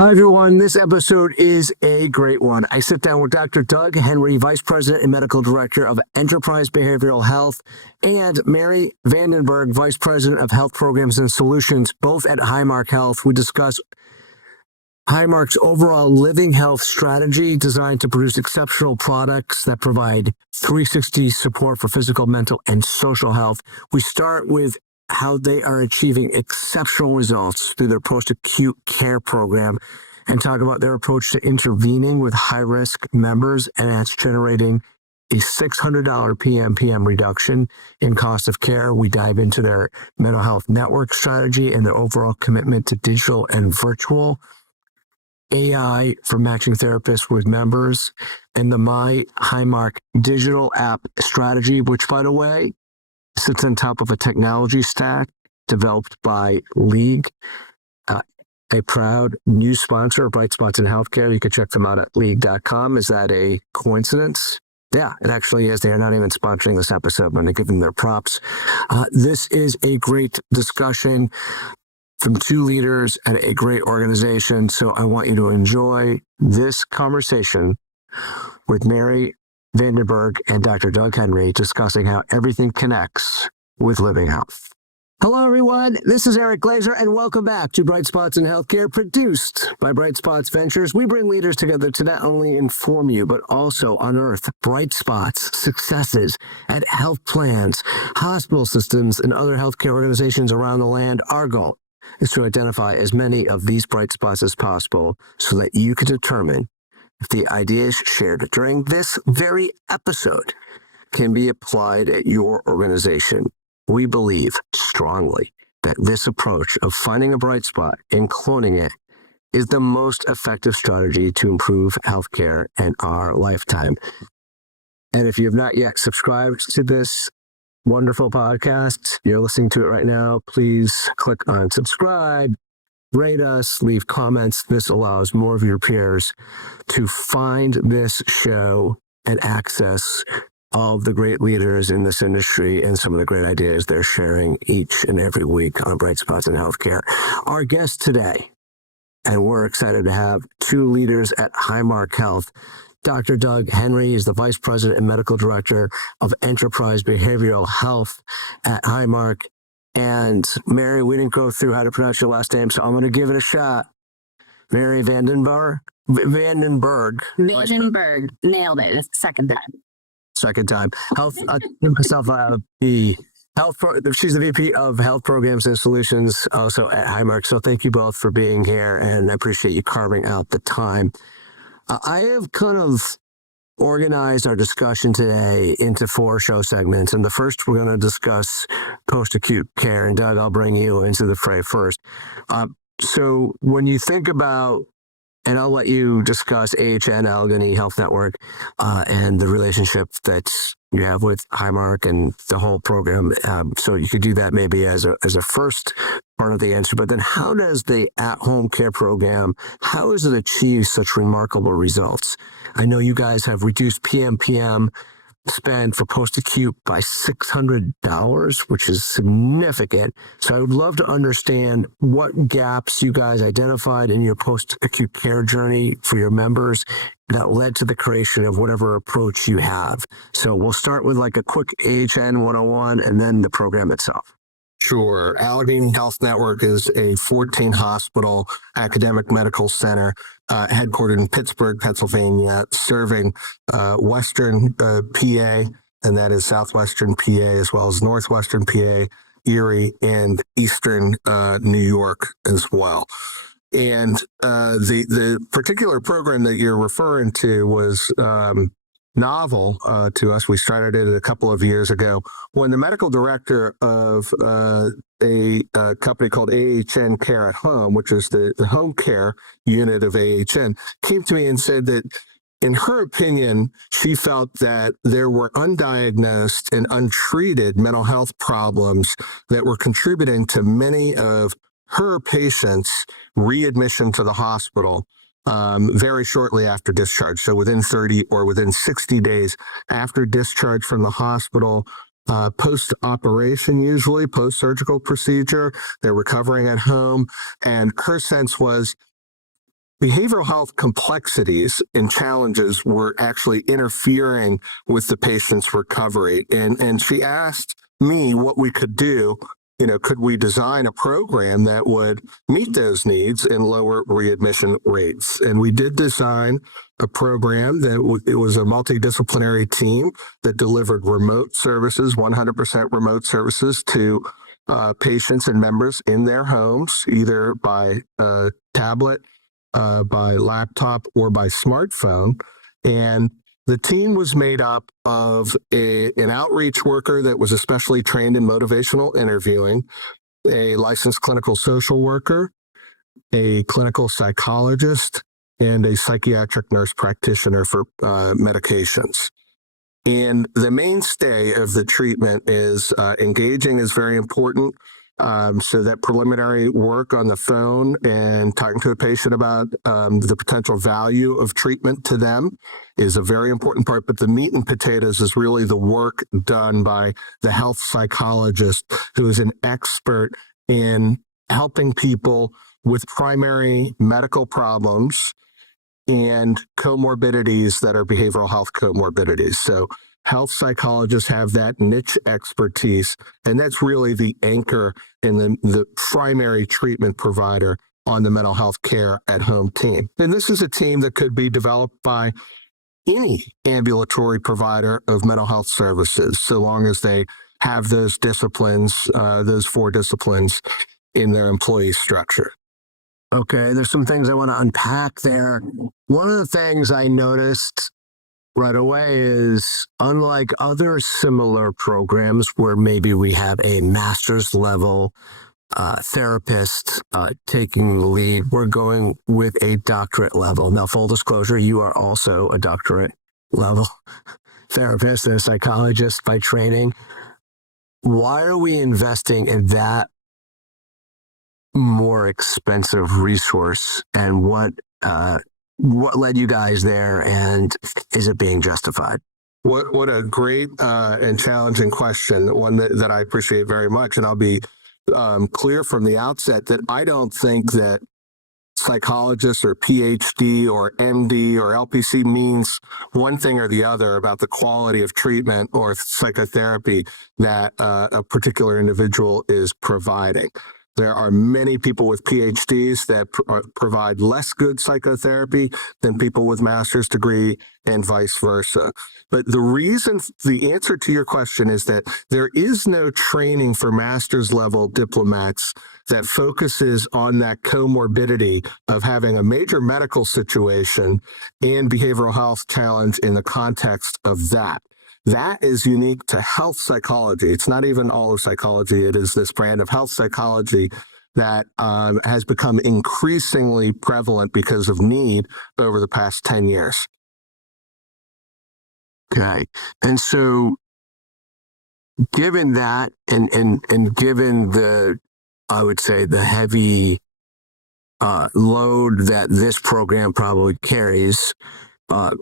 Hi, everyone. This episode is a great one. I sit down with Dr. Doug Henry, Vice President and Medical Director of Enterprise Behavioral Health, and Mari Vandenburgh, Vice President of Health Programs and Solutions, both at Highmark Health. We discuss Highmark's overall living health strategy designed to produce exceptional products that provide 360 support for physical, mental, and social health. We start with how they are achieving exceptional results through their post-acute care program and talk about their approach to intervening with high-risk members, and that's generating a $600 PMPM reduction in cost of care. We dive into their mental health network strategy and their overall commitment to digital and virtual AI for matching therapists with members, and the My Highmark digital app strategy, which, by the way, sits on top of a technology stack developed by League, a proud new sponsor of Bright Spots in Healthcare. You can check them out at league.com. Is that a coincidence? Yeah, it actually is. They are not even sponsoring this episode. I'm going to give them their props. This is a great discussion from two leaders at a great organization. So I want you to enjoy this conversation with Mari Vandenburgh and Dr. Doug Henry discussing how everything connects with living health. Hello, everyone. This is Eric Glazer, and welcome back to Bright Spots in Healthcare, produced by Bright Spots Ventures. We bring leaders together to not only inform you, but also unearth bright spots, successes at health plans, hospital systems, and other healthcare organizations around the land. Our goal is to identify as many of these bright spots as possible so that you can determine if the ideas shared during this very episode can be applied at your organization. We believe strongly that this approach of finding a bright spot and cloning it is the most effective strategy to improve healthcare in our lifetime. And if you have not yet subscribed to this wonderful podcast, you're listening to it right now, please click on subscribe, rate us, leave comments. This allows more of your peers to find this show and access all of the great leaders in this industry and some of the great ideas they're sharing each and every week on Bright Spots in Healthcare. Our guest today, and we're excited to have two leaders at Highmark Health. Dr. Doug Henry is the Vice President and Medical Director of Enterprise Behavioral Health at Highmark. And Mari, we didn't go through how to pronounce your last name, so I'm going to give it a shot. Mari Vandenburgh. Vandenburgh. Nailed it. It's the second time. Second time. Health. Myself. She's the VP of Health Programs and Solutions, also at Highmark. So thank you both for being here, and I appreciate you carving out the time. I have kind of organized our discussion today into 4 show segments. And the first, we're going to discuss post-acute care. And Doug, I'll bring you into the fray first. So when you think about, and I'll let you discuss AHN Allegheny Health Network and the relationship that you have with Highmark and the whole program. So you could do that maybe as a first part of the answer. But then how does the at-home care program, how does it achieve such remarkable results? I know you guys have reduced PMPM spend for post-acute by $600, which is significant. So I would love to understand what gaps you guys identified in your post-acute care journey for your members that led to the creation of whatever approach you have. So we'll start with like a quick AHN 101 and then the program itself. Sure. Allegheny Health Network is a 14-hospital academic medical center headquartered in Pittsburgh, Pennsylvania, serving Western PA, and that is Southwestern PA, as well as Northwestern PA, Erie, and Eastern New York as well. And the particular program that you're referring to was novel to us. We started it a couple of years ago when the medical director of a company called AHN Care at Home, which is the home care unit of AHN, came to me and said that in her opinion, she felt that there were undiagnosed and untreated mental health problems that were contributing to many of her patients' readmission to the hospital very shortly after discharge. So within 30 or within 60 days after discharge from the hospital, post-operation, usually post-surgical procedure, they're recovering at home. And her sense was behavioral health complexities and challenges were actually interfering with the patient's recovery. And she asked me what we could do. Could we design a program that would meet those needs and lower readmission rates? And we did design a program that it was a multidisciplinary team that delivered remote services, 100% remote services to patients and members in their homes, either by tablet, by laptop, or by smartphone. And the team was made up of an outreach worker that was especially trained in motivational interviewing, a licensed clinical social worker, a clinical psychologist, and a psychiatric nurse practitioner for medications. And the mainstay of the treatment is engaging is very important. So that preliminary work on the phone and talking to a patient about the potential value of treatment to them is a very important part. But the meat and potatoes is really the work done by the health psychologist, who is an expert in helping people with primary medical problems and comorbidities that are behavioral health comorbidities. So health psychologists have that niche expertise, and that's really the anchor and the primary treatment provider on the mental health care at home team. And this is a team that could be developed by any ambulatory provider of mental health services, so long as they have those disciplines, those 4 disciplines in their employee structure. Okay, there's some things I want to unpack there. One of the things I noticed right away is, unlike other similar programs where maybe we have a master's level therapist taking the lead, we're going with a doctorate level. Now, full disclosure, you are also a doctorate level therapist and a psychologist by training. Why are we investing in that more expensive resource, and what led you guys there, and is it being justified? What a great and challenging question, one that I appreciate very much. And I'll be clear from the outset that I don't think that psychologist or PhD or MD or LPC means one thing or the other about the quality of treatment or psychotherapy that a particular individual is providing. There are many people with PhDs that provide less good psychotherapy than people with master's degree, and vice versa. But the answer to your question is that there is no training for master's level diplomats that focuses on that comorbidity of having a major medical situation and behavioral health challenge in the context of that. That is unique to health psychology. It's not even all of psychology. It is this brand of health psychology that has become increasingly prevalent because of need over the past 10 years. Okay. And so given that, and given I would say the heavy load that this program probably carries,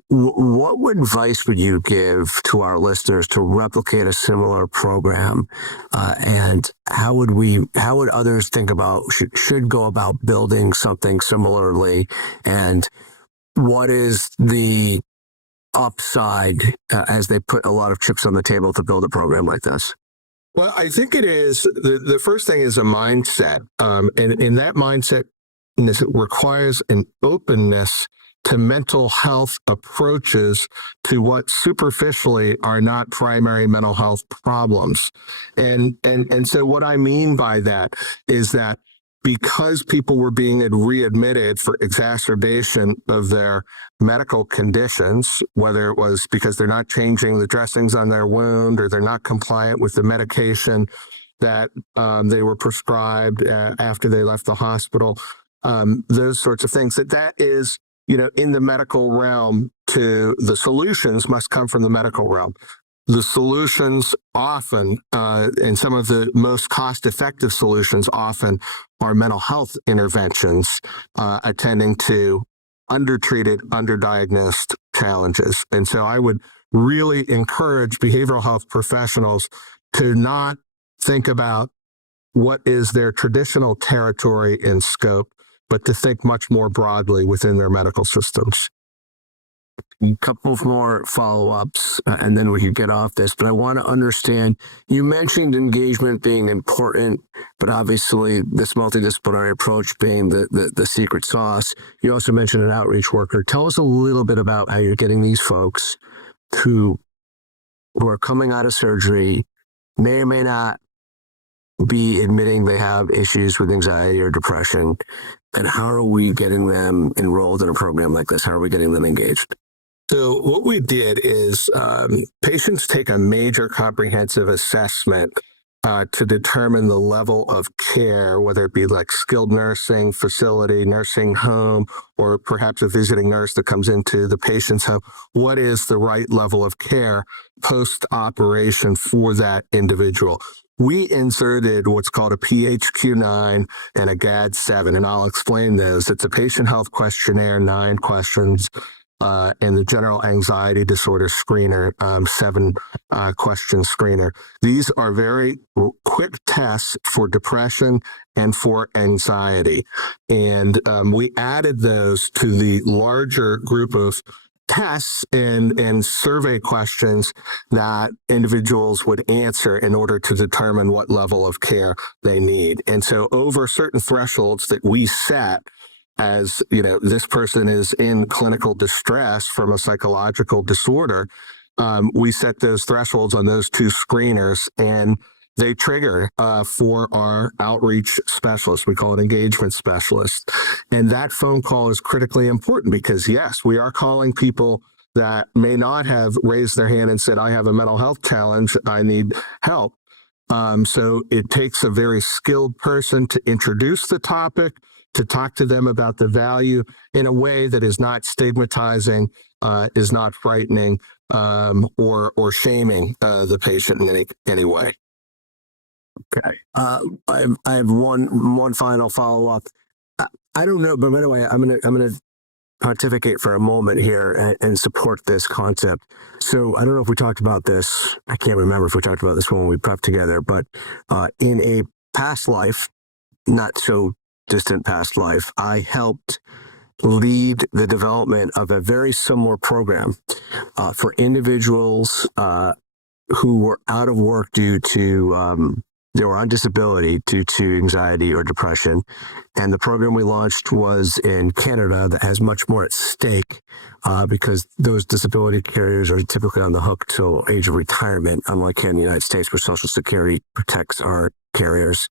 what advice would you give to our listeners to replicate a similar program, and how would others think about should go about building something similarly, and what is the upside as they put a lot of chips on the table to build a program like this? Well, I think it is the first thing is a mindset, and that mindset requires an openness to mental health approaches to what superficially are not primary mental health problems. And so what I mean by that is that because people were being readmitted for exacerbation of their medical conditions, whether it was because they're not changing the dressings on their wound or they're not compliant with the medication that they were prescribed after they left the hospital, those sorts of things, that is, in the medical realm, the solutions must come from the medical realm. The solutions often, and some of the most cost-effective solutions often, are mental health interventions attending to undertreated, underdiagnosed challenges. And so I would really encourage behavioral health professionals to not think about what is their traditional territory and scope, but to think much more broadly within their medical systems. A couple of more follow-ups, and then we could get off this. But I want to understand, you mentioned engagement being important, but obviously this multidisciplinary approach being the secret sauce. You also mentioned an outreach worker. Tell us a little bit about how you're getting these folks who are coming out of surgery, may or may not be admitting they have issues with anxiety or depression, and how are we getting them enrolled in a program like this? How are we getting them engaged? So what we did is patients take a major comprehensive assessment to determine the level of care, whether it be like skilled nursing facility, nursing home, or perhaps a visiting nurse that comes into the patient's home. What is the right level of care post-operation for that individual? We inserted what's called a PHQ-9 and a GAD-7, and I'll explain those. It's a patient health questionnaire, 9 questions, and the general anxiety disorder screener, 7 question screener. These are very quick tests for depression and for anxiety. And we added those to the larger group of tests and survey questions that individuals would answer in order to determine what level of care they need. And so over certain thresholds that we set, as you know, this person is in clinical distress from a psychological disorder, we set those thresholds on those 2 screeners, and they trigger for our outreach specialist. We call it engagement specialist. And that phone call is critically important because, yes, we are calling people that may not have raised their hand and said, I have a mental health challenge, I need help. So it takes a very skilled person to introduce the topic, to talk to them about the value in a way that is not stigmatizing, is not frightening, or shaming the patient in any way. Okay. I have one final follow-up. I don't know, but anyway, I'm gonna pontificate for a moment here and support this concept. So I don't know if we talked about this. I can't remember if we talked about this when we prepped together, but in a past life, not so distant past life, I helped lead the development of a very similar program for individuals who were out of work due to they were on disability due to anxiety or depression. And the program we launched was in Canada that has much more at stake because those disability carriers are typically on the hook till age of retirement, unlike here in the United States where Social Security protects our carriers.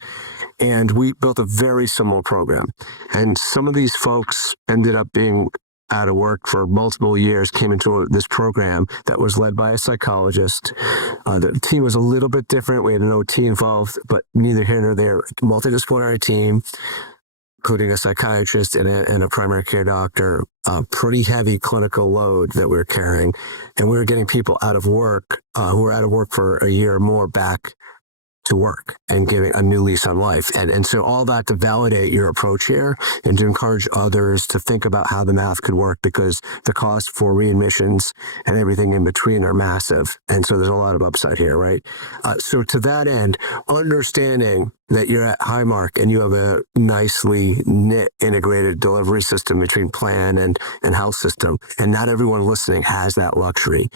And we built a very similar program. And some of these folks ended up being out of work for multiple years, came into this program that was led by a psychologist. The team was a little bit different. We had an OT involved, but neither here nor there. Multidisciplinary team, including a psychiatrist and a primary care doctor, a pretty heavy clinical load that we were carrying. And we were getting people out of work, who were out of work for a year or more back to work and giving a new lease on life. And so all that to validate your approach here and to encourage others to think about how the math could work because the cost for readmissions and everything in between are massive. And so there's a lot of upside here, right? So to that end, understanding that you're at Highmark and you have a nicely knit integrated delivery system between plan and health system, and not everyone listening has that luxury.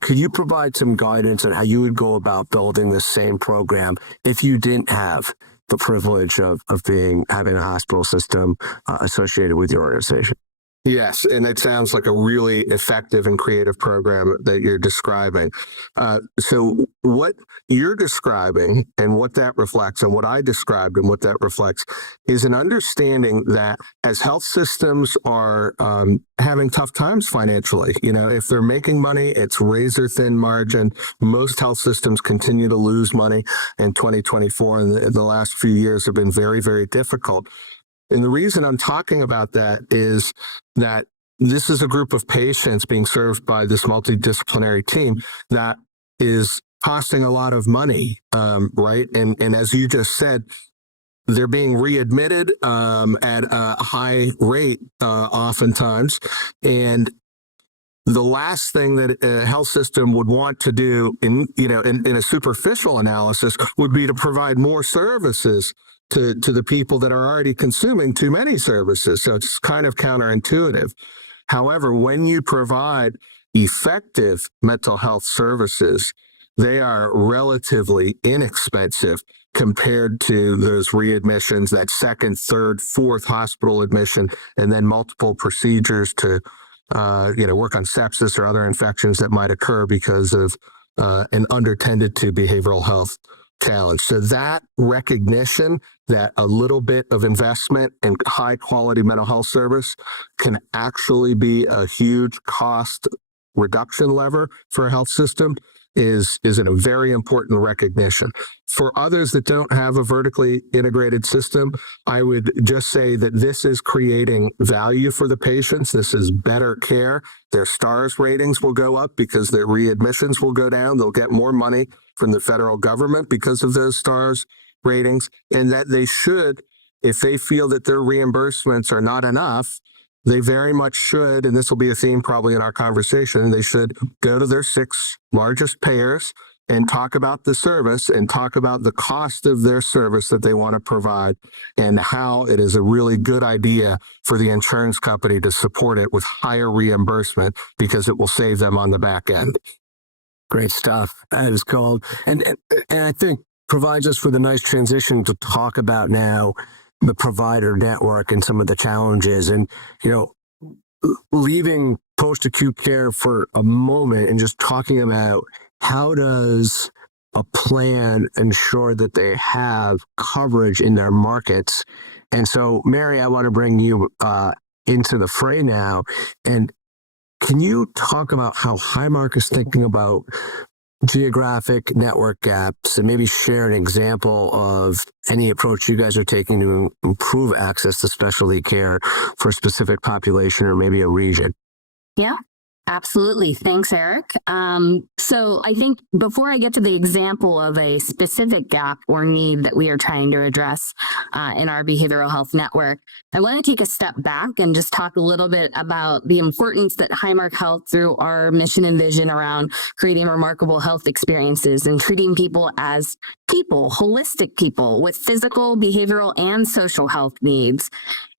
Could you provide some guidance on how you would go about building the same program if you didn't have the privilege of having a hospital system associated with your organization? Yes, and it sounds like a really effective and creative program that you're describing. So what you're describing and what that reflects and what I described and what that reflects is an understanding that as health systems are having tough times financially, you know, if they're making money, it's razor thin margin. Most health systems continue to lose money in 2024, and the last few years have been very, very difficult. And the reason I'm talking about that is that this is a group of patients being served by this multidisciplinary team that is costing a lot of money, right? And as you just said, they're being readmitted at a high rate oftentimes. And the last thing that a health system would want to do in a superficial analysis would be to provide more services to the people that are already consuming too many services. So it's kind of counterintuitive. However, when you provide effective mental health services, they are relatively inexpensive compared to those readmissions, that second, third, fourth hospital admission, and then multiple procedures to work on sepsis or other infections that might occur because of an undertended to behavioral health challenge. So that recognition that a little bit of investment in high quality mental health service can actually be a huge cost reduction lever for a health system is a very important recognition. For others that don't have a vertically integrated system, I would just say that this is creating value for the patients. This is better care. Their STARS ratings will go up because their readmissions will go down. They'll get more money from the federal government because of those STARS ratings, and that they should, if they feel that their reimbursements are not enough, they very much should, and this will be a theme probably in our conversation, they should go to their 6 largest payers and talk about the service and talk about the cost of their service that they want to provide and how it is a really good idea for the insurance company to support it with higher reimbursement because it will save them on the back end. Great stuff. That is gold. And I think provides us with a nice transition to talk about now the provider network and some of the challenges. And, leaving post-acute care for a moment and just talking about how does a plan ensure that they have coverage in their markets. And so, Mary, I want to bring you into the fray now. And can you talk about how Highmark is thinking about geographic network gaps and maybe share an example of any approach you guys are taking to improve access to specialty care for a specific population or maybe a region? Yeah, absolutely. Thanks, Eric. So I think before I get to the example of a specific gap or need that we are trying to address in our behavioral health network, I want to take a step back and just talk a little bit about the importance that Highmark Health, through our mission and vision around creating remarkable health experiences and treating people as people, holistic people with physical, behavioral, and social health needs,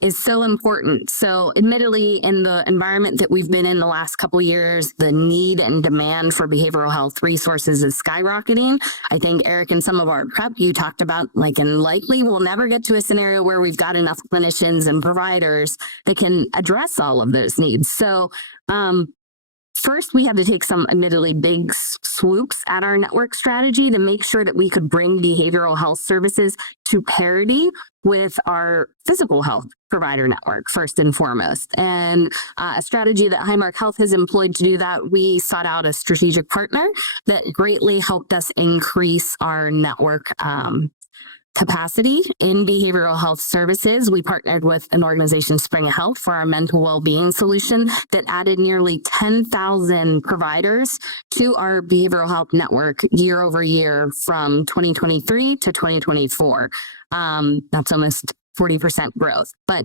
is so important. So admittedly, in the environment that we've been in the last couple of years, the need and demand for behavioral health resources is skyrocketing. I think, Eric, in some of our prep, you talked about and likely we'll never get to a scenario where we've got enough clinicians and providers that can address all of those needs. So first, we had to take some admittedly big swoops at our network strategy to make sure that we could bring behavioral health services to parity with our physical health provider network, first and foremost. And a strategy that Highmark Health has employed to do that, we sought out a strategic partner that greatly helped us increase our network capacity in behavioral health services. We partnered with an organization, Spring Health, for our mental well-being solution that added nearly 10,000 providers to our behavioral health network year over year from 2023 to 2024. That's almost 40% growth. But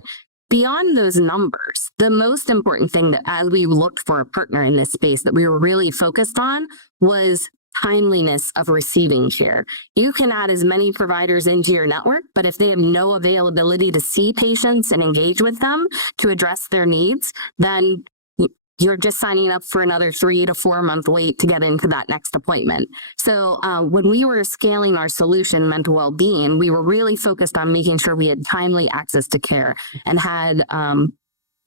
beyond those numbers, the most important thing that as we looked for a partner in this space that we were really focused on was timeliness of receiving care. You can add as many providers into your network, but if they have no availability to see patients and engage with them to address their needs, then you're just signing up for another 3 to 4 month wait to get into that next appointment. So when we were scaling our solution, mental well-being, we were really focused on making sure we had timely access to care and had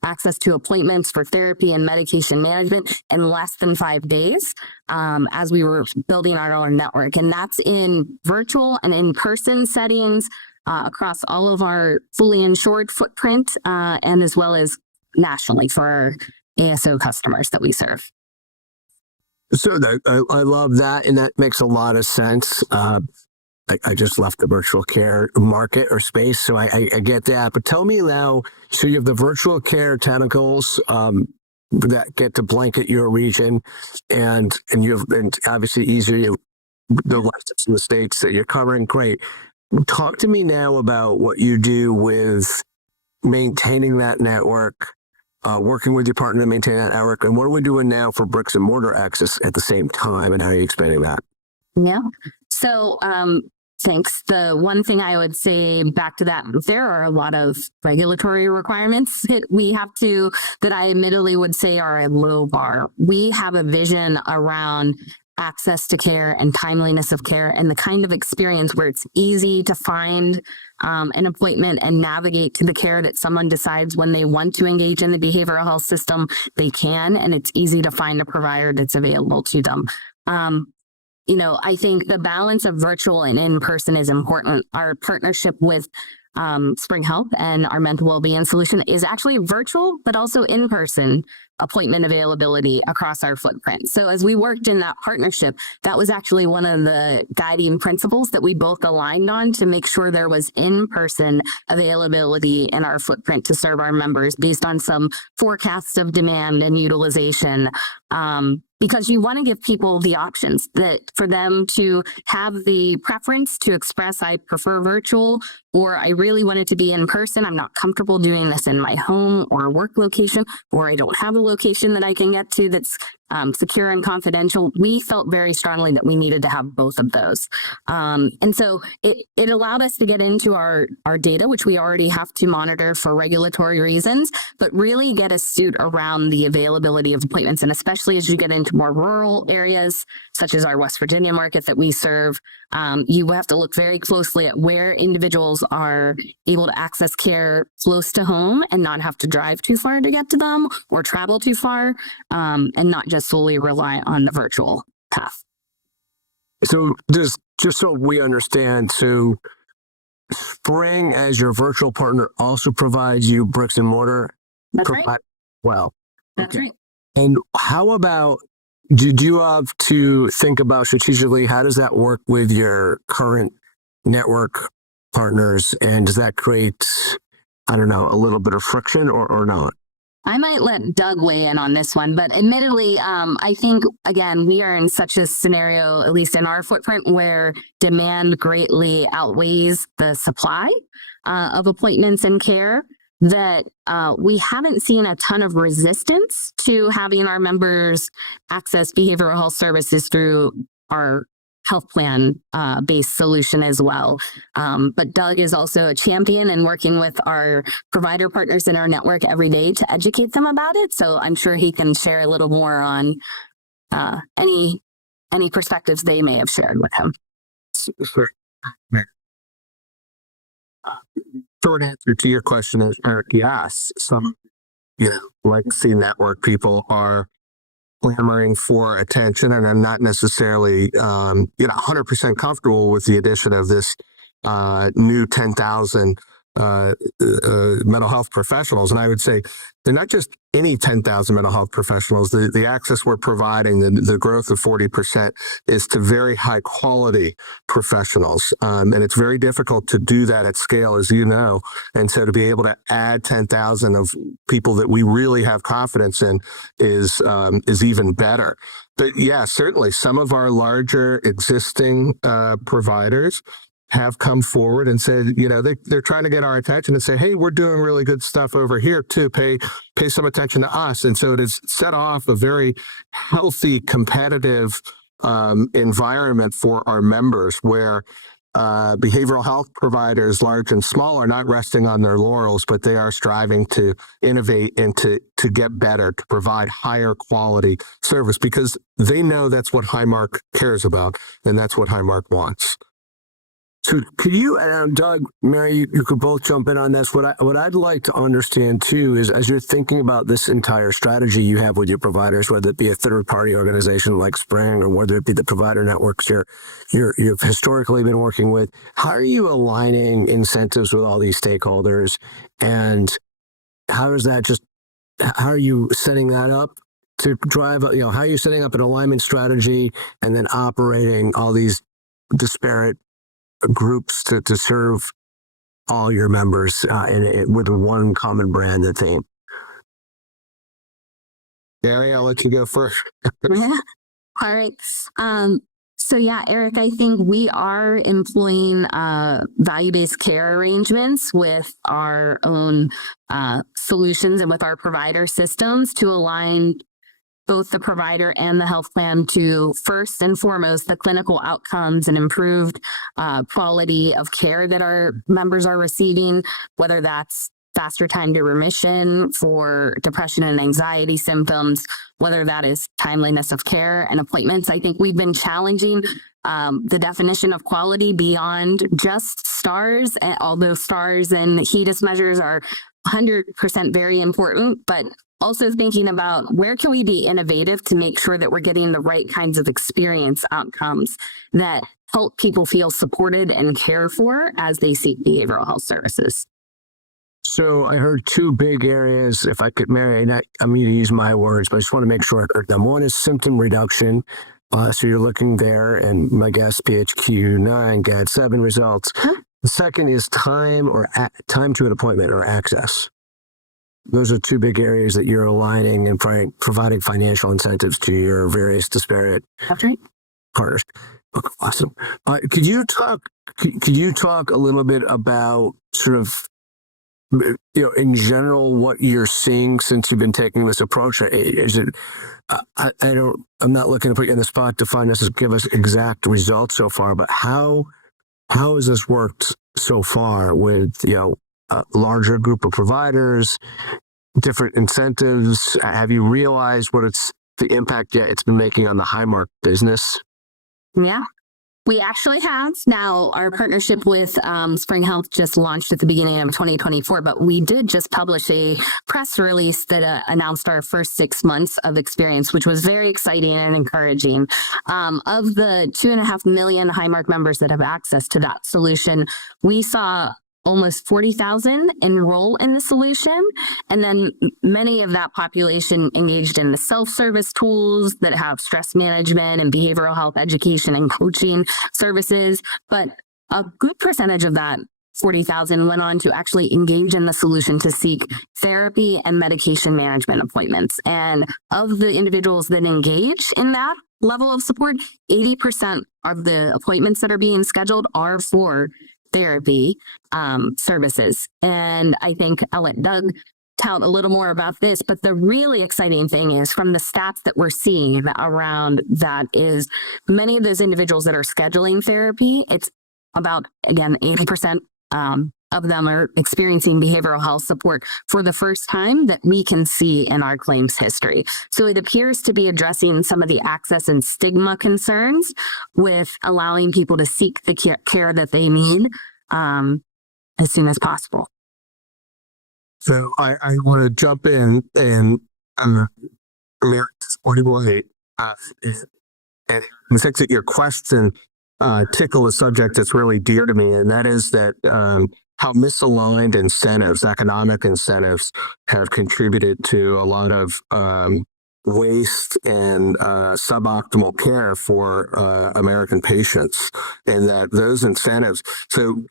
access to appointments for therapy and medication management in less than 5 days as we were building our network. And that's in virtual and in-person settings across all of our fully insured footprint and as well as nationally for our ASO customers that we serve. So I love that, and that makes a lot of sense. I just left the virtual care market or space, so I get that. But tell me now, so you have the virtual care tentacles that get to blanket your region, and obviously easier the license in the states that you're covering. Great. Talk to me now about what you do with maintaining that network, working with your partner to maintain that network, and what are we doing now for bricks and mortar access at the same time, and how are you expanding that? Yeah. So Thanks. The one thing I would say back to that, there are a lot of regulatory requirements that I admittedly would say are a low bar. We have a vision around access to care and timeliness of care and the kind of experience where it's easy to find an appointment and navigate to the care that someone decides when they want to engage in the behavioral health system, they can, and it's easy to find a provider that's available to them. I think the balance of virtual and in-person is important. Our partnership with Spring Health and our mental well-being solution is actually virtual, but also in-person appointment availability across our footprint. So as we worked in that partnership, that was actually one of the guiding principles that we both aligned on to make sure there was in-person availability in our footprint to serve our members based on some forecasts of demand and utilization. Because you want to give people the options that for them to have the preference to express, I prefer virtual, or I really want it to be in person. I'm not comfortable doing this in my home or work location, or I don't have a location that I can get to that's secure and confidential. We felt very strongly that we needed to have both of those. And so it allowed us to get into our data, which we already have to monitor for regulatory reasons, but really get a suit around the availability of appointments. And especially as you get into more rural areas, such as our West Virginia market that we serve, you have to look very closely at where individuals are able to access care close to home and not have to drive too far to get to them or travel too far, and not just solely rely on the virtual path. So just so we understand, so Spring as your virtual partner also provides you bricks and mortar? That's right. Well, That's right. And how about, did you have to think about strategically, how does that work with your current network partners? And does that create, I don't know, a little bit of friction or not? I might let Doug weigh in on this one, but admittedly, I think, again, we are in such a scenario, at least in our footprint, where demand greatly outweighs the supply of appointments and care, that we haven't seen a ton of resistance to having our members access behavioral health services through our health plan based solution as well. But Doug is also a champion and working with our provider partners in our network every day to educate them about it. So I'm sure he can share a little more on any perspectives they may have shared with him. Short answer to your question is, Eric, yes. Some, legacy network people are clamoring for attention and are not necessarily, 100% comfortable with the addition of this new 10,000 mental health professionals. And I would say they're not just any 10,000 mental health professionals. The access we're providing, the growth of 40% is to very high quality professionals. And it's very difficult to do that at scale, as you know. And so to be able to add 10,000 of people that we really have confidence in is even better. But yeah, certainly some of our larger existing providers have come forward and said, they're trying to get our attention and say, hey, we're doing really good stuff over here too. Pay some attention to us. And so it has set off a very healthy, competitive environment for our members where behavioral health providers, large and small, are not resting on their laurels, but they are striving to innovate and to get better, to provide higher quality service because they know that's what Highmark cares about and that's what Highmark wants. So could you, Doug, Mary, you could both jump in on this. What I'd like to understand too is as you're thinking about this entire strategy you have with your providers, whether it be a third party organization like Spring or whether it be the provider networks you've historically been working with, how are you aligning incentives with all these stakeholders? And how are you setting that up to drive, how are you setting up an alignment strategy and then operating all these disparate groups to serve all your members with one common brand and theme? Gary, I'll let you go first. Yeah. All right. So yeah, Eric, I think we are employing value-based care arrangements with our own solutions and with our provider systems to align both the provider and the health plan to first and foremost the clinical outcomes and improved quality of care that our members are receiving, whether that's faster time to remission for depression and anxiety symptoms, whether that is timeliness of care and appointments. I think we've been challenging the definition of quality beyond just stars, although stars and HEDIS measures are 100% very important, but also thinking about where can we be innovative to make sure that we're getting the right kinds of experience outcomes that help people feel supported and cared for as they seek behavioral health services. So I heard two big areas, if I could, Mary, I'm going to use my words, but I just want to make sure I heard them. One is symptom reduction. So you're looking there, and my guess, PHQ-9, GAD-7 results. The second is time to an appointment or access. Those are two big areas that you're aligning and providing financial incentives to your various disparate That's right. partners. Awesome. Could you talk a little bit about sort of, in general, what you're seeing since you've been taking this approach? Is it, I'm not looking to put you on the spot to give us exact results so far, but how has this worked so far with, a larger group of providers, different incentives? Have you realized what the impact it's been making on the Highmark business? Yeah. We actually have. Now, our partnership with Spring Health just launched at the beginning of 2024, but we did just publish a press release that announced our first 6 months of experience, which was very exciting and encouraging. Of the 2.5 million Highmark members that have access to that solution, we saw almost 40,000 enroll in the solution. And then many of that population engaged in the self-service tools that have stress management and behavioral health education and coaching services. But a good percentage of that 40,000 went on to actually engage in the solution to seek therapy and medication management appointments. And of the individuals that engage in that level of support, 80% of the appointments that are being scheduled are for therapy services. And I think I'll let Doug tout a little more about this, but the really exciting thing is from the stats that we're seeing around that is many of those individuals that are scheduling therapy, it's about, again, 80% of them are experiencing behavioral health support for the first time that we can see in our claims history. So it appears to be addressing some of the access and stigma concerns with allowing people to seek the care that they need as soon as possible. So I want to jump in and America's 41 and I think that your question tickle a subject that's really dear to me, and that is that how misaligned incentives, economic incentives, have contributed to a lot of waste and suboptimal care for American patients, and that those incentives. So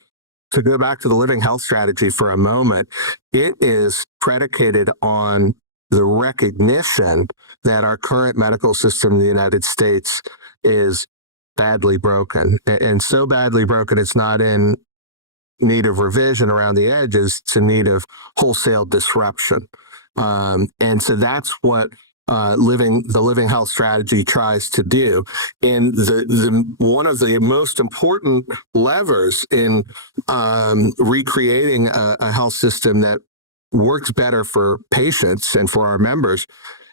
to go back to the living health strategy for a moment, it is predicated on the recognition that our current medical system in the United States is badly broken, and so badly broken it's not in need of revision around the edges, it's in need of wholesale disruption. And so that's what the living health strategy tries to do. And the one of the most important levers in recreating a health system that works better for patients and for our members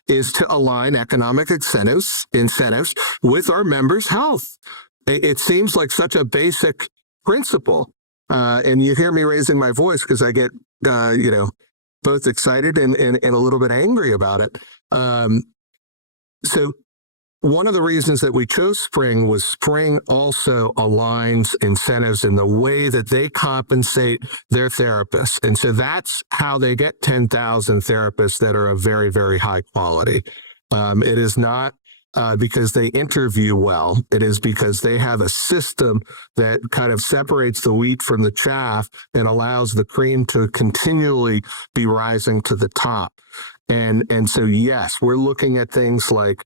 is to align economic incentives with our members' health. It seems like such a basic principle. And you hear me raising my voice because I get, both excited and a little bit angry about it. So one of the reasons that we chose Spring was Spring also aligns incentives in the way that they compensate their therapists. And so that's how they get 10,000 therapists that are of very, very high quality. It is not because they interview well. It is because they have a system that kind of separates the wheat from the chaff and allows the cream to continually be rising to the top. And so, yes, we're looking at things like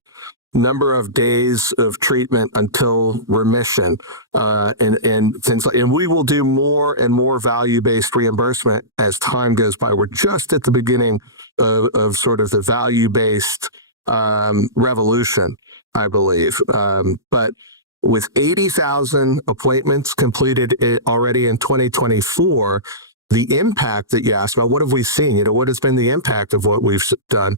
number of days of treatment until remission, and things like, and we will do more and more value-based reimbursement as time goes by. We're just at the beginning of sort of the value-based revolution, I believe. But with 80,000 appointments completed already in 2024, the impact that you asked about, what have we seen? What has been the impact of what we've done?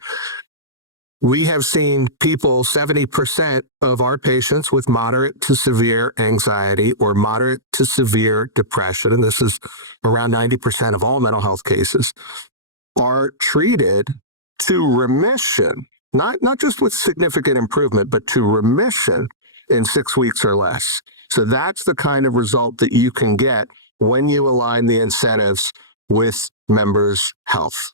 We have seen people, 70% of our patients with moderate to severe anxiety or moderate to severe depression, and this is around 90% of all mental health cases, are treated to remission, not just with significant improvement, but to remission in 6 weeks or less. So that's the kind of result that you can get when you align the incentives with members' health.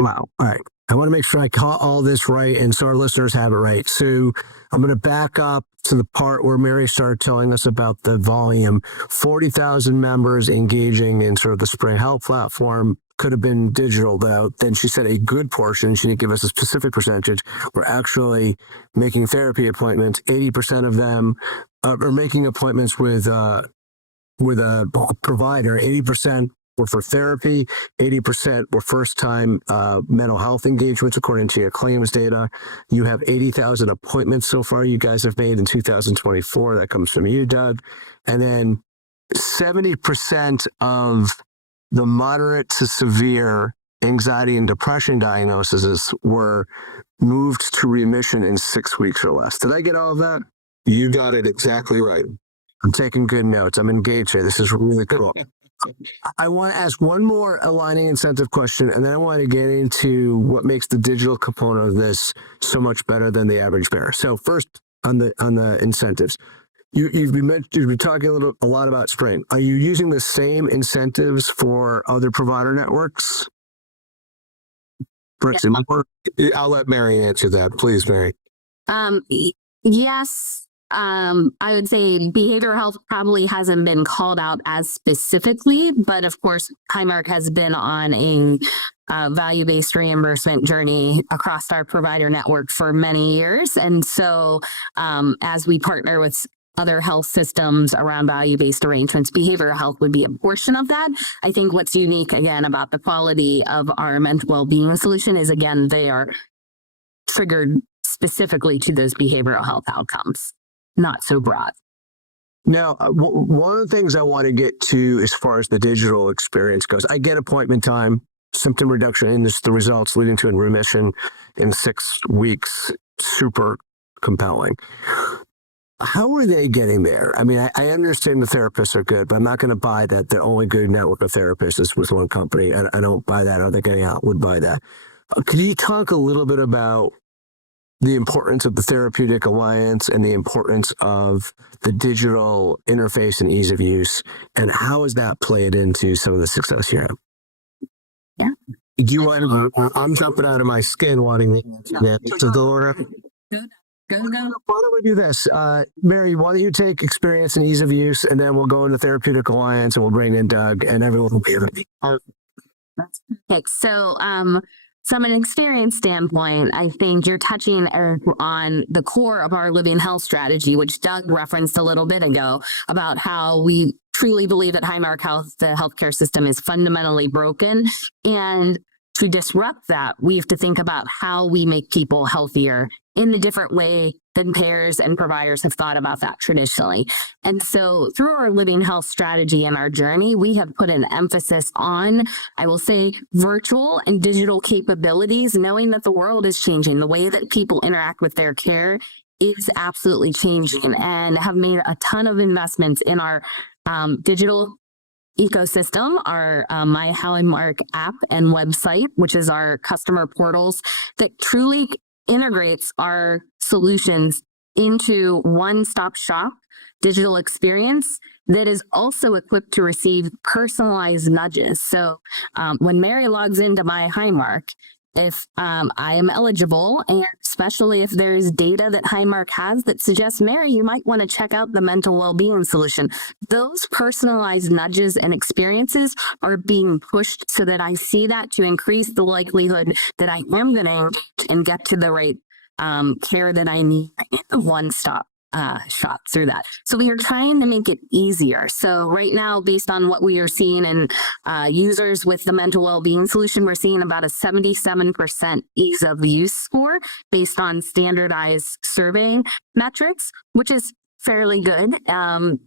Wow. All right. I want to make sure I caught all this right, and so our listeners have it right. So I'm going to back up to the part where Mary started telling us about the volume. 40,000 members engaging in sort of the Spring Health platform. Could have been digital, though. Then she said a good portion, she didn't give us a specific percentage, were actually making therapy appointments. 80% of them are making appointments with a provider. 80% were for therapy, 80% were first-time mental health engagements, according to your claims data. You have 80,000 appointments so far you guys have made in 2024. That comes from you, Doug. And then 70% of the moderate to severe anxiety and depression diagnoses were moved to remission in 6 weeks or less. Did I get all of that? You got it exactly right. I'm taking good notes. I'm engaged here. This is really cool. I want to ask one more aligning incentive question, and then I want to get into what makes the digital component of this so much better than the average bearer. So first, on the incentives, you've been talking a lot about Spring. Are you using the same incentives for other provider networks? I'll let Mary answer that, please, Mary. Yes. I would say behavioral health probably hasn't been called out as specifically, but of course, Highmark has been on a value-based reimbursement journey across our provider network for many years. And so as we partner with other health systems around value-based arrangements, behavioral health would be a portion of that. I think what's unique, again, about the quality of our mental well-being solution is, again, they are triggered specifically to those behavioral health outcomes. Not so broad. Now, one of the things I want to get to as far as the digital experience goes, I get appointment time, symptom reduction, and the results leading to a remission in 6 weeks. Super compelling. How are they getting there? I mean, I understand the therapists are good, but I'm not going to buy that the only good network of therapists is with one company. I don't buy that. I don't think anyone would buy that. Could you talk a little bit about the importance of the therapeutic alliance and the importance of the digital interface and ease of use, and how has that played into some of the success you have? Yeah. Do you want to, I'm jumping out of my skin wanting to answer that. So Go. Why don't we do this? Mary, why don't you take experience and ease of use, and then we'll go into therapeutic alliance, and we'll bring in Doug, and everyone will be able to. That's perfect. So, from an experience standpoint, I think you're touching, Eric, on the core of our living health strategy, which Doug referenced a little bit ago, about how we truly believe that Highmark Health, the healthcare system, is fundamentally broken. And to disrupt that, we have to think about how we make people healthier in a different way than payers and providers have thought about that traditionally. And so through our living health strategy and our journey, we have put an emphasis on, I will say, virtual and digital capabilities, knowing that the world is changing. The way that people interact with their care is absolutely changing, and have made a ton of investments in our digital ecosystem, our My Highmark app and website, which is our customer portals that truly integrates our solutions into one-stop shop digital experience that is also equipped to receive personalized nudges. So when Mary logs into My Highmark, if I am eligible, and especially if there is data that Highmark has that suggests, Mary, you might want to check out the mental well-being solution, those personalized nudges and experiences are being pushed so that I see that to increase the likelihood that I am going to engage and get to the right care that I need in the one-stop shot through that. So we are trying to make it easier. So right now, based on what we are seeing in users with the mental well-being solution, we're seeing about a 77% ease of use score based on standardized survey metrics, which is fairly good and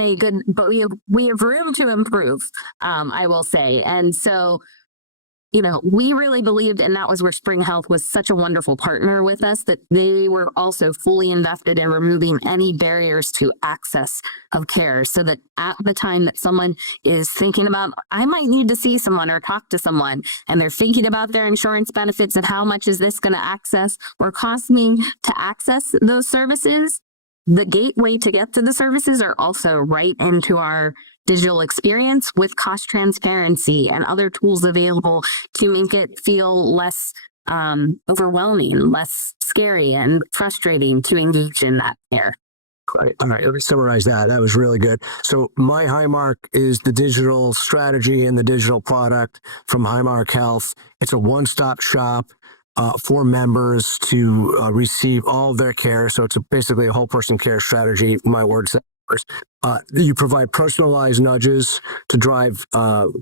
a good, but we have room to improve, I will say. And so, we really believed, and that was where Spring Health was such a wonderful partner with us, that they were also fully invested in removing any barriers to access of care, so that at the time that someone is thinking about, I might need to see someone or talk to someone, and they're thinking about their insurance benefits and how much is this going to access or cost me to access those services, the gateway to get to the services are also right into our digital experience with cost transparency and other tools available to make it feel less overwhelming, less scary and frustrating to engage in that care. Right. All right. Let me summarize that. That was really good. So my Highmark is the digital strategy and the digital product from Highmark Health. It's a one-stop shop for members to receive all of their care. So it's basically a whole person care strategy. My words. You provide personalized nudges to drive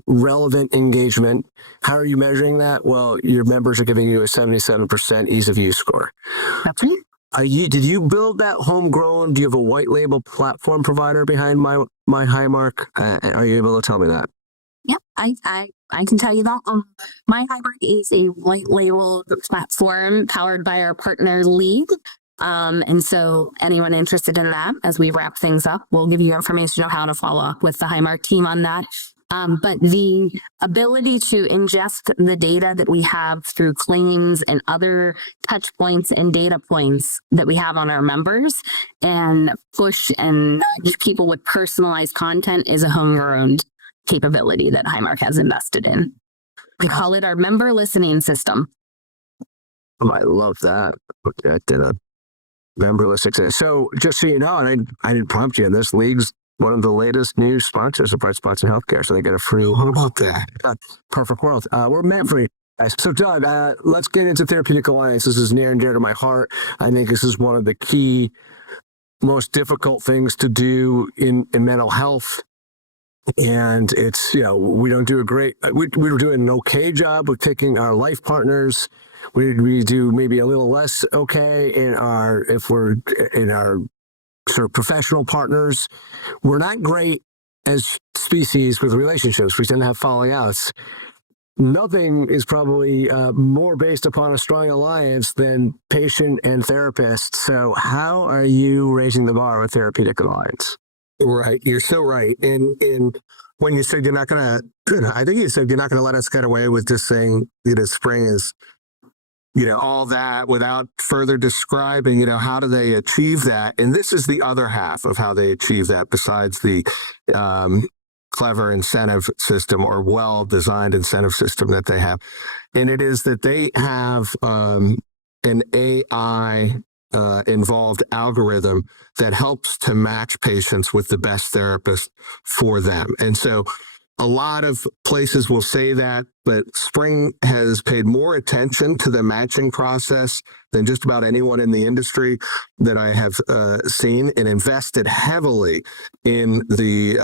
relevant engagement. How are you measuring that? Well, your members are giving you a 77% ease of use score. That's right. Did you build that homegrown? Do you have a white label platform provider behind my Highmark? Are you able to tell me that? Yeah, I can tell you that. My Highmark is a white label platform powered by our partner League. And so anyone interested in that, as we wrap things up, we'll give you information on how to follow up with the Highmark team on that. But the ability to ingest the data that we have through claims and other touch points and data points that we have on our members and push and nudge people with personalized content is a homegrown capability that Highmark has invested in. We call it our member listening system. Oh, I love that. Okay, I did a member listening. So just so you know, and I didn't prompt you, and this League's one of the latest new sponsors of Bright Spots in Healthcare. So they get a free. How about that? Perfect world. We're meant for you guys. So Doug, let's get into therapeutic alliance. This is near and dear to my heart. I think this is one of the key, most difficult things to do in mental health. And it's, we don't do we were doing an okay job with picking our life partners. We do maybe a little less okay if we're in our sort of professional partners. We're not great as species with relationships. We tend to have falling outs. Nothing is probably more based upon a strong alliance than patient and therapist. So how are you raising the bar with therapeutic alliance? Right. You're so right. And when you said you're not going to, I think you said you're not going to let us get away with just saying, Spring is, all that without further describing, how do they achieve that? And this is the other half of how they achieve that besides the clever incentive system or well-designed incentive system that they have. And it is that they have an AI involved algorithm that helps to match patients with the best therapist for them. And so a lot of places will say that, but Spring has paid more attention to the matching process than just about anyone in the industry that I have seen, and invested heavily in the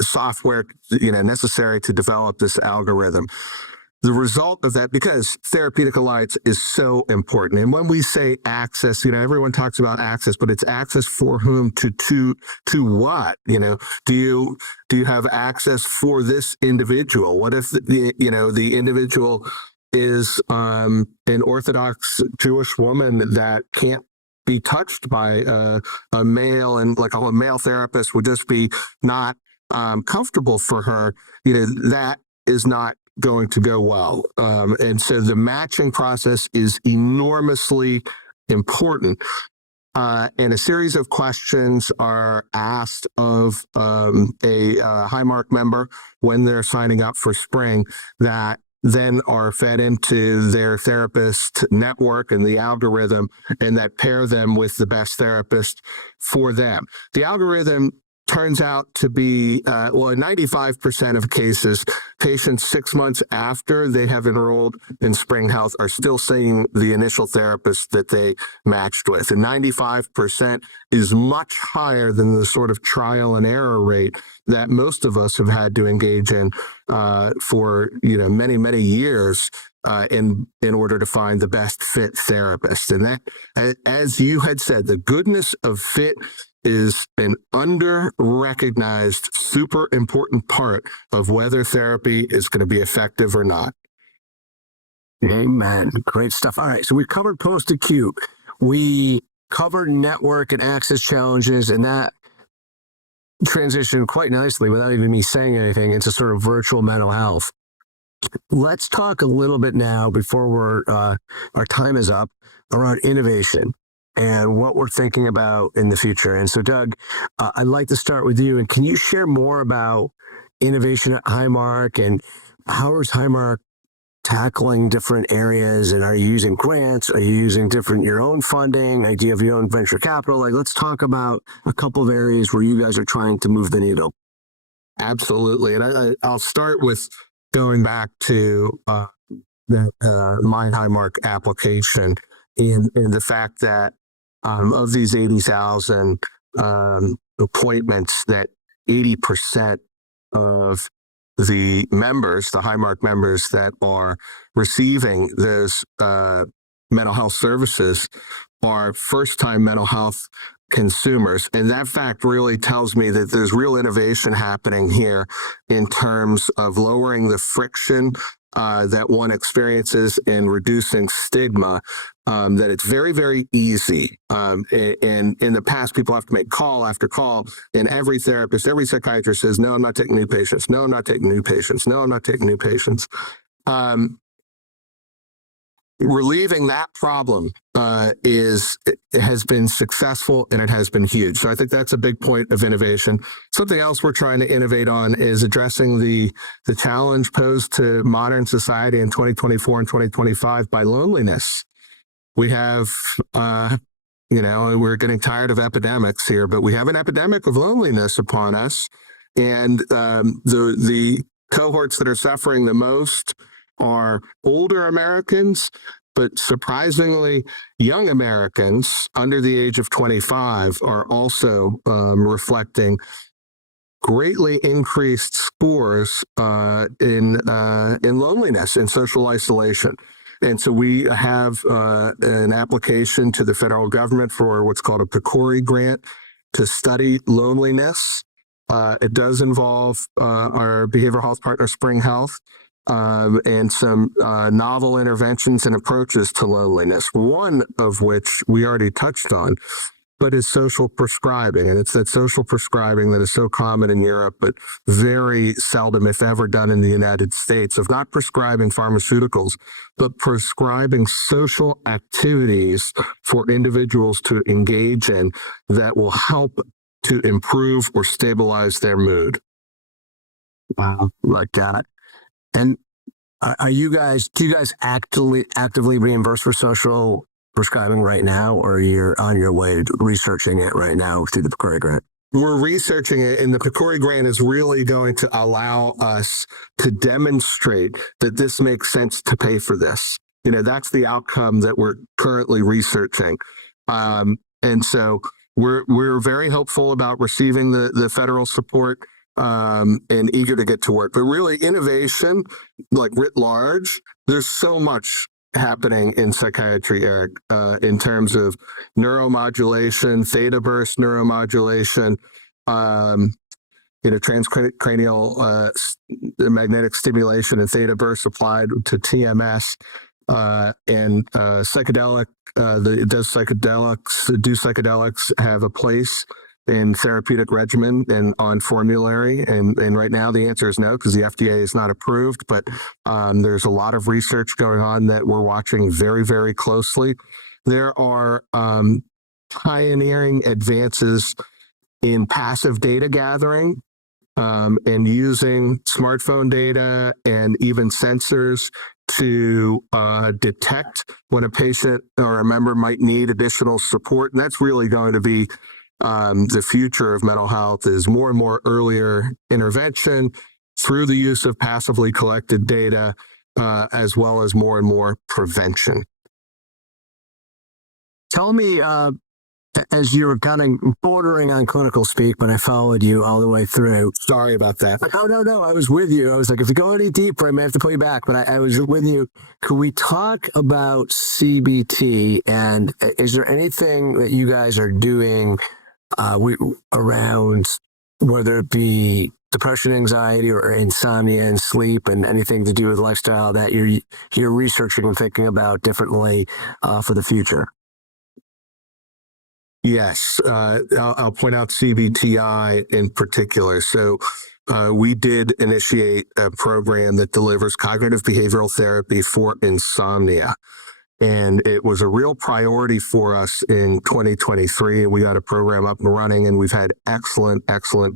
software necessary to develop this algorithm. The result of that, because therapeutic alliance is so important. And when we say access, everyone talks about access, but it's access for whom to what? Do you have access for this individual? What if the individual is an Orthodox Jewish woman that can't be touched by a male, and like a male therapist would just be not comfortable for her? That is not going to go well. And so the matching process is enormously important. And a series of questions are asked of a Highmark member when they're signing up for Spring that then are fed into their therapist network and the algorithm, and that pair them with the best therapist for them. The algorithm turns out to be, well, in 95% of cases, patients 6 months after they have enrolled in Spring Health are still seeing the initial therapist that they matched with. And 95% is much higher than the sort of trial and error rate that most of us have had to engage in for many, many years in order to find the best fit therapist. And that, as you had said, the goodness of fit is an under-recognized, super important part of whether therapy is going to be effective or not. Amen. Great stuff. All right. So we covered post-acute. We covered network and access challenges, and that transitioned quite nicely without even me saying anything into sort of virtual mental health. Let's talk a little bit now before our time is up around innovation and what we're thinking about in the future. And so, Doug, I'd like to start with you. And can you share more about innovation at Highmark and how is Highmark tackling different areas? And are you using grants? Are you using your own funding? Do you have your own venture capital? Let's talk about a couple of areas where you guys are trying to move the needle. Absolutely. And I'll start with going back to the My Highmark application and the fact that of these 80,000 appointments, that 80% of the members, the Highmark members that are receiving those mental health services are first-time mental health consumers. And that fact really tells me that there's real innovation happening here in terms of lowering the friction that one experiences in reducing stigma, that it's very, very easy. And in the past, people have to make call after call, and every therapist, every psychiatrist says, no, I'm not taking new patients. No, I'm not taking new patients. No, I'm not taking new patients. Relieving that problem has been successful, and it has been huge. So I think that's a big point of innovation. Something else we're trying to innovate on is addressing the challenge posed to modern society in 2024 and 2025 by loneliness. We have, we're getting tired of epidemics here, but we have an epidemic of loneliness upon us. And the cohorts that are suffering the most are older Americans, but surprisingly, young Americans under the age of 25 are also reflecting greatly increased scores in loneliness and social isolation. And so we have an application to the federal government for what's called a PCORI grant to study loneliness. It does involve our behavioral health partner, Spring Health, and some novel interventions and approaches to loneliness, one of which we already touched on, but is social prescribing. And it's that social prescribing that is so common in Europe, but very seldom, if ever, done in the United States, of not prescribing pharmaceuticals, but prescribing social activities for individuals to engage in that will help to improve or stabilize their mood. Wow, like that. And do you guys actively reimburse for social prescribing right now, or you're on your way to researching it right now through the PCORI grant? We're researching it, and the PCORI grant is really going to allow us to demonstrate that this makes sense to pay for this. That's the outcome that we're currently researching. And so we're very hopeful about receiving the federal support and eager to get to work. But really, innovation, like writ large, there's so much happening in psychiatry, Eric, in terms of neuromodulation, theta burst neuromodulation, transcranial magnetic stimulation and theta burst applied to TMS, and psychedelic. Do psychedelics have a place in therapeutic regimen and on formulary? And right now the answer is no, because the FDA is not approved, but there's a lot of research going on that we're watching very, very closely. There are pioneering advances in passive data gathering and using smartphone data and even sensors to detect when a patient or a member might need additional support. And that's really going to be the future of mental health is more and more earlier intervention through the use of passively collected data, as well as more and more prevention. Tell me, as you were kind of bordering on clinical speak, but I followed you all the way through. Sorry about that. Oh, no, I was with you. I was like, if you go any deeper, I may have to pull you back, but I was with you. Could we talk about CBT, and is there anything that you guys are doing around, whether it be depression, anxiety, or insomnia and sleep, and anything to do with lifestyle that you're researching and thinking about differently for the future? Yes, I'll point out CBTI in particular. So we did initiate a program that delivers cognitive behavioral therapy for insomnia. And it was a real priority for us in 2023. And we got a program up and running, and we've had excellent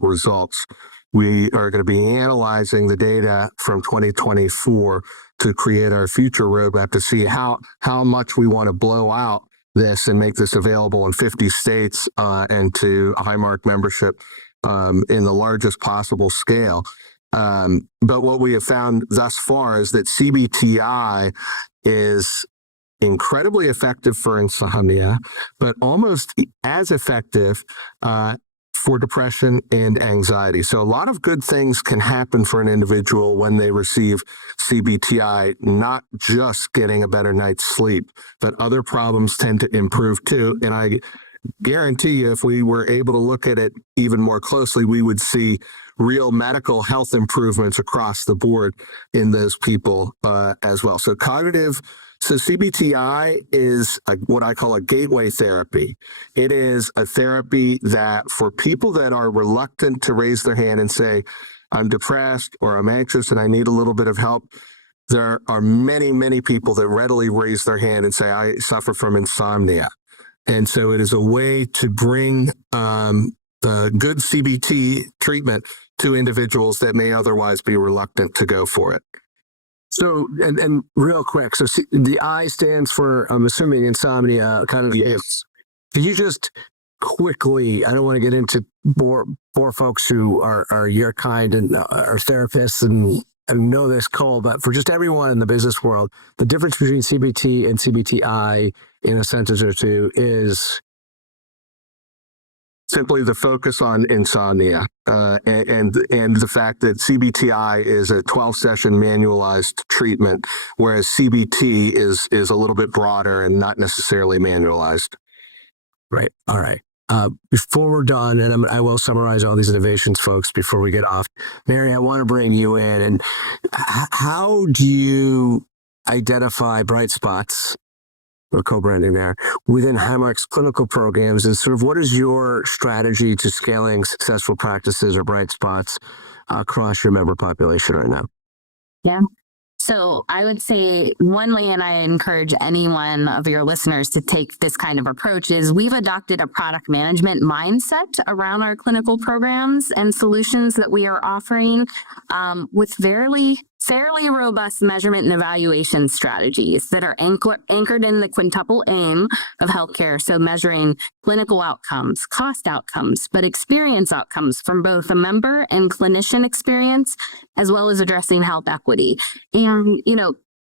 results. We are going to be analyzing the data from 2024 to create our future roadmap to see how much we want to blow out this and make this available in 50 states and to Highmark membership in the largest possible scale. But what we have found thus far is that CBTI is incredibly effective for insomnia, but almost as effective for depression and anxiety. So a lot of good things can happen for an individual when they receive CBTI, not just getting a better night's sleep, but other problems tend to improve too. And I guarantee you, if we were able to look at it even more closely, we would see real medical health improvements across the board in those people as well. So CBTI is what I call a gateway therapy. It is a therapy that for people that are reluctant to raise their hand and say, I'm depressed or I'm anxious and I need a little bit of help, there are many people that readily raise their hand and say, I suffer from insomnia. And so it is a way to bring the good CBT treatment to individuals that may otherwise be reluctant to go for it. So, and real quick, so the I stands for, I'm assuming, insomnia, kind of. Yes. Could you just quickly, I don't want to get into bore folks who are your kind and are therapists and know this, Cole, but for just everyone in the business world, the difference between CBT and CBTI in a sentence or two is? Simply the focus on insomnia and the fact that CBTI is a 12-session manualized treatment, whereas CBT is a little bit broader and not necessarily manualized. Right. All right. Before we're done, and I will summarize all these innovations, folks, before we get off. Mary, I want to bring you in. And how do you identify bright spots, or co-branding there, within Highmark's clinical programs, and sort of what is your strategy to scaling successful practices or bright spots across your member population right now? Yeah. So I would say one way, and I encourage any one of your listeners to take this kind of approach, is we've adopted a product management mindset around our clinical programs and solutions that we are offering with fairly robust measurement and evaluation strategies that are anchored in the quintuple aim of healthcare. So measuring clinical outcomes, cost outcomes, but experience outcomes from both a member and clinician experience, as well as addressing health equity. And,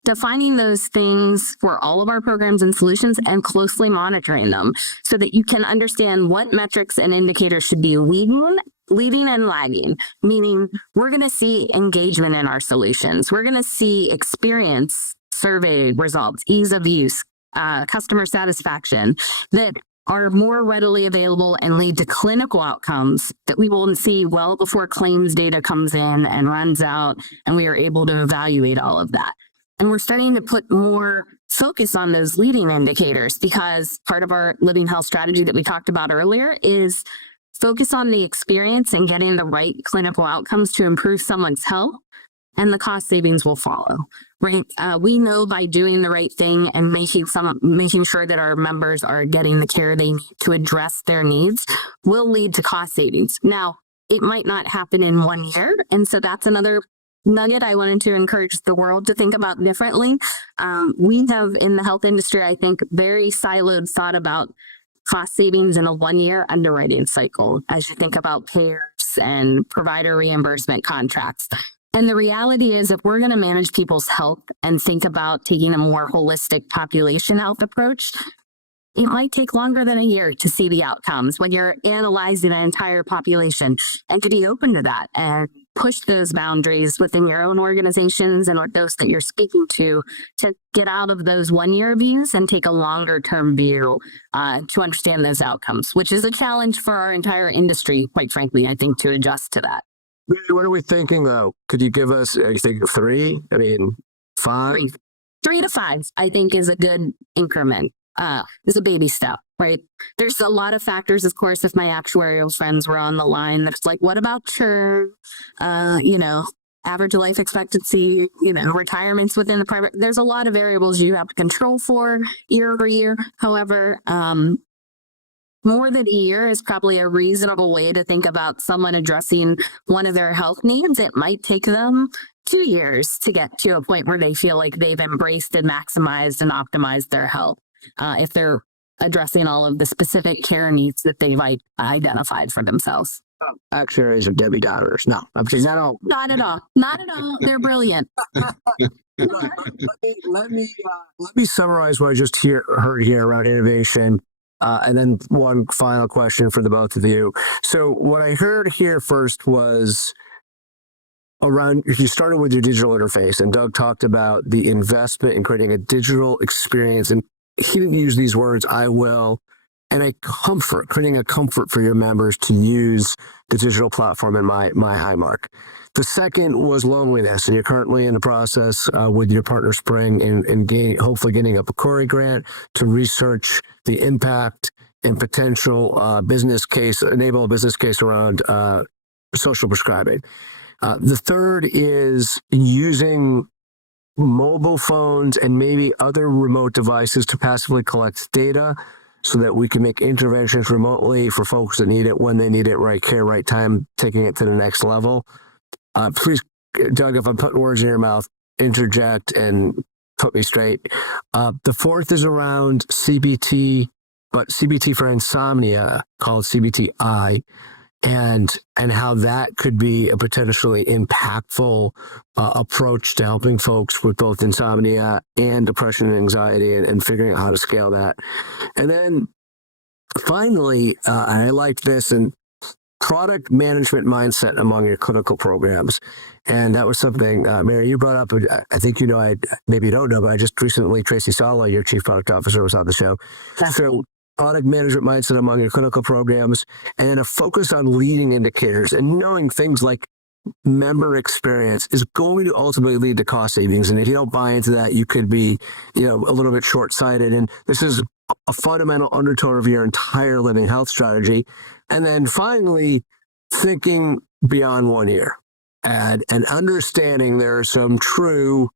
defining those things for all of our programs and solutions and closely monitoring them so that you can understand what metrics and indicators should be leading and lagging, meaning we're going to see engagement in our solutions. We're going to see experience survey results, ease of use, customer satisfaction that are more readily available and lead to clinical outcomes that we will see well before claims data comes in and runs out, and we are able to evaluate all of that. And we're starting to put more focus on those leading indicators because part of our living health strategy that we talked about earlier is focus on the experience and getting the right clinical outcomes to improve someone's health, and the cost savings will follow. Right? We know by doing the right thing and making sure that our members are getting the care they need to address their needs will lead to cost savings. Now, it might not happen in 1 year, and so that's another nugget I wanted to encourage the world to think about differently. We have in the health industry, I think, very siloed thought about cost savings in a 1-year underwriting cycle as you think about payers and provider reimbursement contracts. And the reality is, if we're going to manage people's health and think about taking a more holistic population health approach, it might take longer than a year to see the outcomes when you're analyzing an entire population, and to be open to that and push those boundaries within your own organizations and those that you're speaking to get out of those 1-year views and take a longer term view to understand those outcomes, which is a challenge for our entire industry, quite frankly, I think, to adjust to that. What are we thinking though? Could you give us, you think 3? I mean, 5? 3 to 5, I think, is a good increment. Is a baby step, right? There's a lot of factors, of course. If my actuarial friends were on the line, that's like, what about churn? Average life expectancy, retirements within the private. There's a lot of variables you have to control for year over year. However, more than a year is probably a reasonable way to think about someone addressing one of their health needs. It might take them 2 years to get to a point where they feel like they've embraced and maximized and optimized their health. If they're addressing all of the specific care needs that they've identified for themselves. Actuaries are Debbie Downers. No, I'm just not all. Not at all. Not at all. They're brilliant. Let me summarize what I just heard here around innovation, and then one final question for the both of you. So what I heard here first was around, you started with your digital interface, and Doug talked about the investment in creating a digital experience, and he didn't use these words, I will, and creating a comfort for your members to use the digital platform in my Highmark. The second was loneliness, and you're currently in the process with your partner Spring and hopefully getting a PCORI grant to research the impact and potential enable a business case around social prescribing. The third is using mobile phones and maybe other remote devices to passively collect data so that we can make interventions remotely for folks that need it when they need it, right care, right time, taking it to the next level. Please, Doug, if I'm putting words in your mouth, interject and put me straight. The fourth is around CBT, but CBT for insomnia, called CBTI, and how that could be a potentially impactful approach to helping folks with both insomnia and depression and anxiety, and figuring out how to scale that. And then finally, I liked this, and product management mindset among your clinical programs. And that was something, Mary, you brought up. I think maybe you don't know, but I just recently, Tracy Sala, your chief product officer, was on the show. So product management mindset among your clinical programs, and a focus on leading indicators and knowing things like member experience is going to ultimately lead to cost savings. And if you don't buy into that, you could be, a little bit short-sighted. And this is a fundamental undertone of your entire living health strategy. And then finally, thinking beyond 1 year and understanding there are some true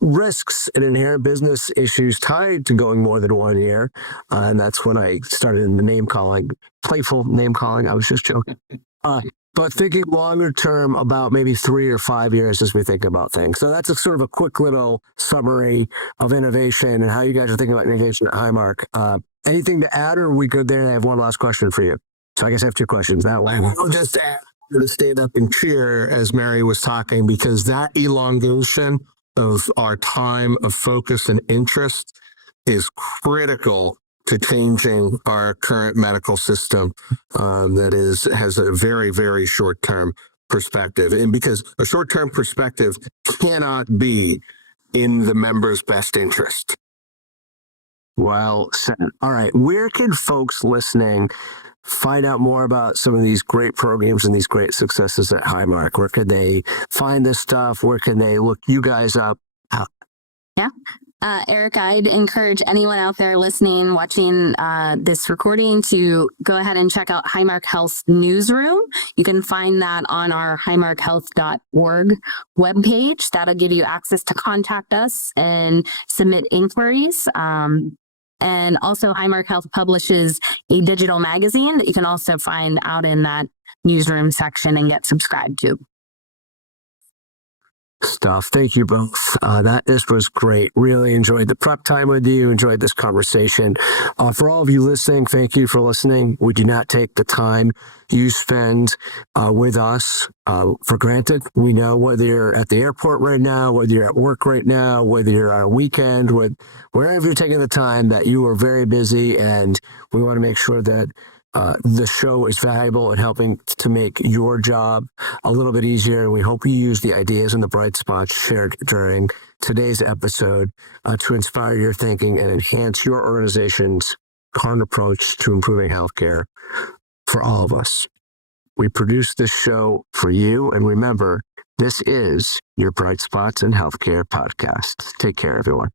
risks and inherent business issues tied to going more than 1 year. And that's when I started in the name calling, playful name calling. I was just joking. But thinking longer term about maybe 3 or 5 years as we think about things. So that's a sort of a quick little summary of innovation and how you guys are thinking about innovation at Highmark. Anything to add, or are we good there? I have one last question for you. So I guess I have 2 questions that way. I'll just add to stand up and cheer as Mary was talking, because that elongation of our time of focus and interest is critical to changing our current medical system that has a very, very short-term perspective. And because a short-term perspective cannot be in the member's best interest. Well said. All right. Where can folks listening find out more about some of these great programs and these great successes at Highmark? Where could they find this stuff? Where can they look you guys up? Yeah. Eric, I'd encourage anyone out there listening, watching this recording to go ahead and check out Highmark Health's newsroom. You can find that on our highmarkhealth.org webpage. That'll give you access to contact us and submit inquiries. And also, Highmark Health publishes a digital magazine that you can also find out in that newsroom section and get subscribed to. stuff. Thank you both. This was great. Really enjoyed the prep time with you. Enjoyed this conversation. For all of you listening, thank you for listening. We do not take the time you spend with us for granted. We know whether you're at the airport right now, whether you're at work right now, whether you're on a weekend, wherever you're taking the time, that you are very busy, and we want to make sure that the show is valuable in helping to make your job a little bit easier. And we hope you use the ideas and the bright spots shared during today's episode to inspire your thinking and enhance your organization's current approach to improving healthcare for all of us. We produce this show for you. And remember, this is your Bright Spots in Healthcare podcast. Take care, everyone.